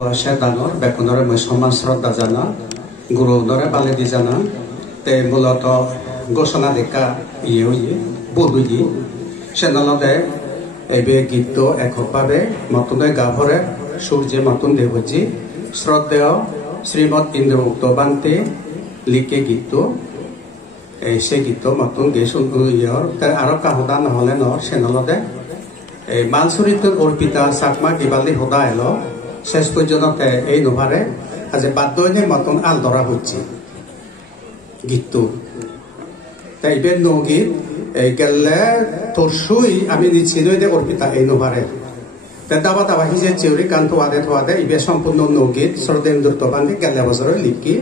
সে ডাঙৰ বেকুণৰে মই সন্মান শ্ৰদ্ধা জানা গুৰুদৰে পালে দি জানা তে মূলত ঘোষণা দেখা বধুজি চেনেলতে এবে গীতটো এককভাৱে মতনে গাভৰে সূর্য মতন দেবজি শ্রদ্ধেয় শ্রীমৎ ইন্দ্রমুক্ত বান্তে লিখে গীতটো সেই গীতটো মতন গে আৰু কাহুদা নহলে নর চেনেলতে মাল চৰিত্ৰ অৰ্পিতা চাকমা কিবালি সদা এলো শেষ পর্যন্ত এই নভারে আজ বাদ্যনে মতন আল ধরা হচ্ছে গীতটো তাই ইবেন নগীত এই গেলে তরসুই আমি নিশ্চিত অর্পিতা এই নভারে দাবা দাবা হিজে চেউরি গান থোয়াদে ইবে সম্পূর্ণ নগীত শ্রদ্ধেন্দ্র বান্ধে গেলে বছর লিখি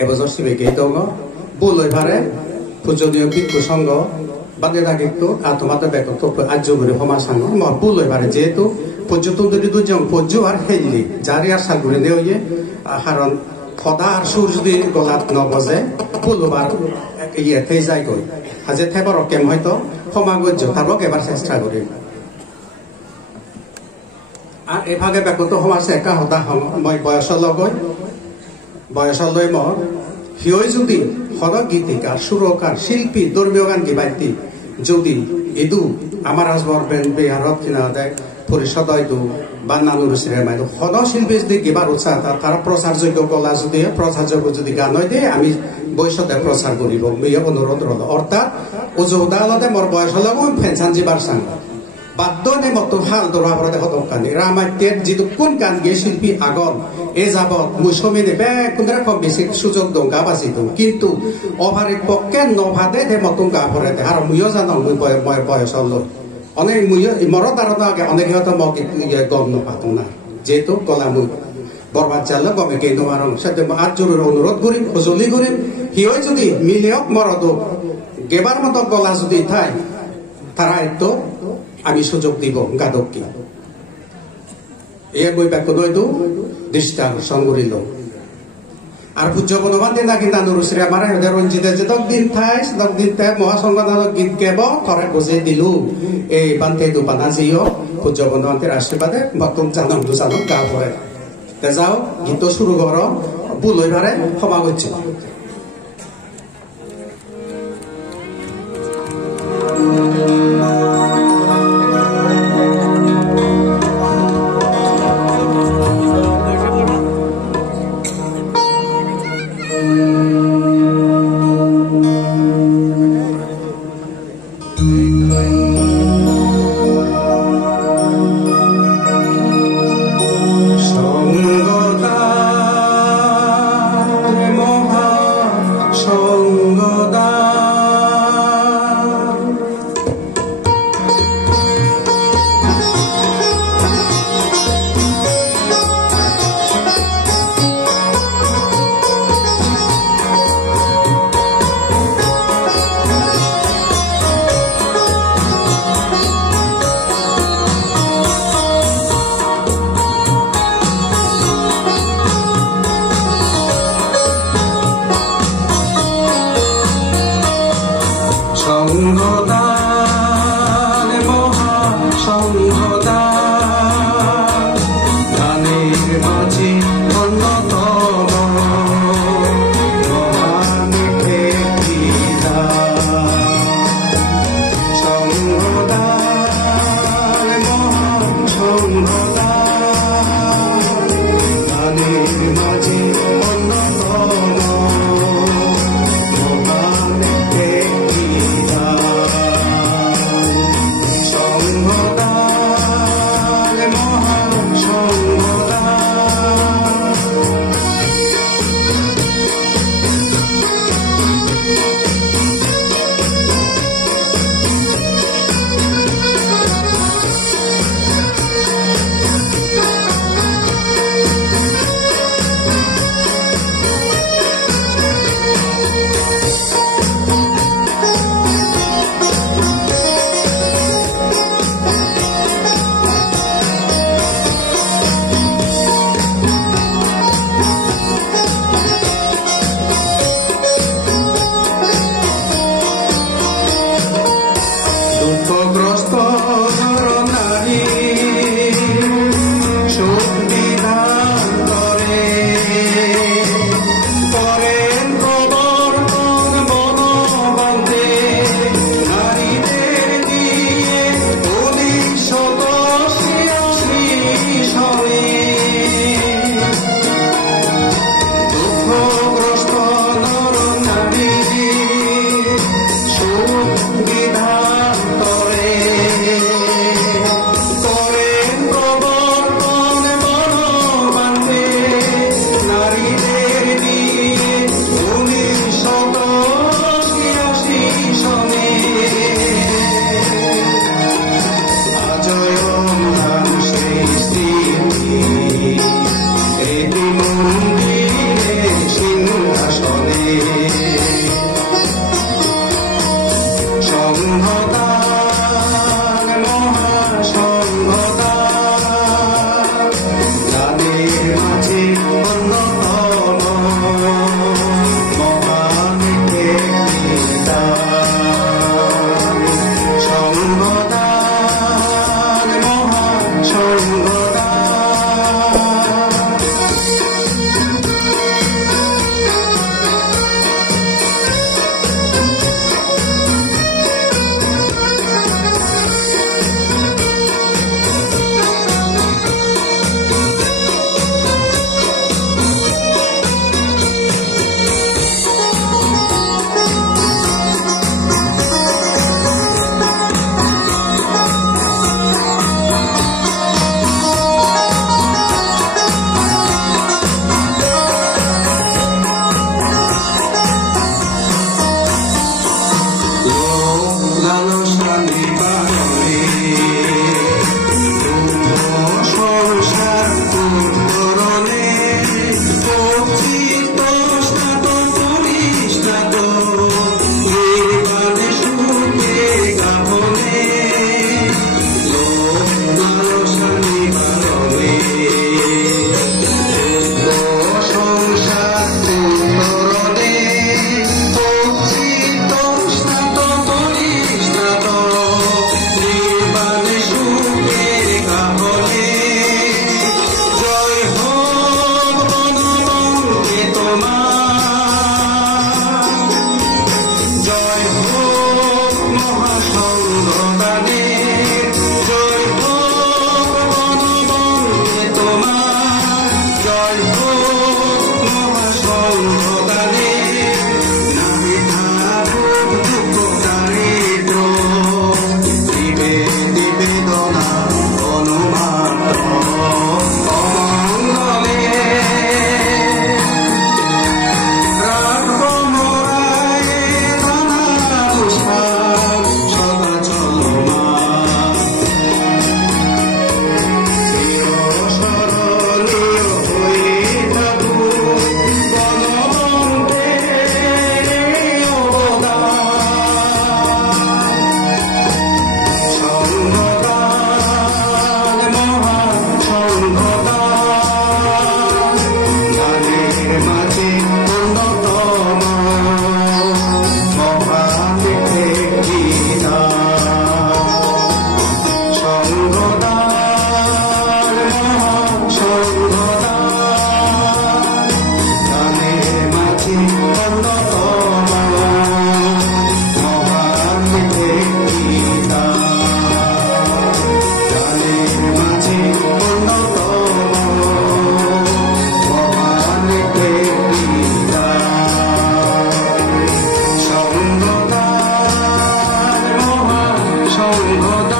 এবছর শিবেকে দङ বুলইভারে পূজনীয় ভিক্ষু সংঘ বাগেদা গীতটো আত্মাতে বেকত আজ্যগুরি সমাসাং মর বুলইভারে যেহেতু পর্যটন যদি দুজন পর্য আর হেললি যারি আর সাগুরে নেওয়ে কারণ সদা আর সুর যদি গলাত নবজে পুলবার ইয়েতে যাই গই হাজে থেবার কেম হয়তো সমাগজ্য তারপর এবার চেষ্টা করি আর এভাগে বেকত সমাজে একা সদা মই বয়সলৈ মই হিয়ই যদি সদ গীতিকার সুরকার শিল্পী ধর্মীয় গান গিবাইতি যদি এদু আমার আজবর বেহারত কিনা দেয় পরিষদ হয়তো বা নানুরুচিৰে মাইতো সদ শিল্পী যদি কিবা উৎসাহ তাৰ প্ৰচাৰযোগ্য কলা যদি প্ৰচাৰযোগ্য যদি গান হয় দে আমি বয়সতে প্ৰচাৰ কৰিব অনুৰোধ ৰল অৰ্থাৎ উজুদালতে মোৰ বয়স লগো ফেনচান যিবাৰ চাং বাদ্যনে মতো হাল দৰাবৰতে সদকানি ৰামাত্যের যিটো কোন গান গে শিল্পী আগত এ যাবত মুসমিনে বে কোন রকম বেশি সুযোগ দং গা বাজি দং কিন্তু অভারে পক্ষে নভাদে দে মতো গা ভরে আর মুইও জানো মুই বয়স লয় অনেক মর ধারণা আগে অনেক হয়তো মগ গম নাপাতো না যেহেতু কলা মুই বরবাদ চাল গমে কে নোয়ার সাথে আর জোরের অনুরোধ করিম সজলি করিম হিয় যদি মিলিয়ক মরদ গেবার মতো গলা যদি থাই তারা একটু আমি সুযোগ দিব গাদককে এ বই ব্যাক দইতো দৃষ্টি আকর্ষণ করিল আর পূজ্য বনবাদে নাকি নানুরুচিৰে আমার হৃদয় রঞ্জিতে যে দিন থাই মহাসংগঠনের গীত গেব থরে বজে দিলু এই বান্তে দুপানা জিও পূজ্য বনবাদের আশীর্বাদে বর্তমান জানম দুজানম গা পড়ে যাও গীত শুরু কর বুলইভারে ক্ষমা করছি সঙ্গতার মহা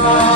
Bye.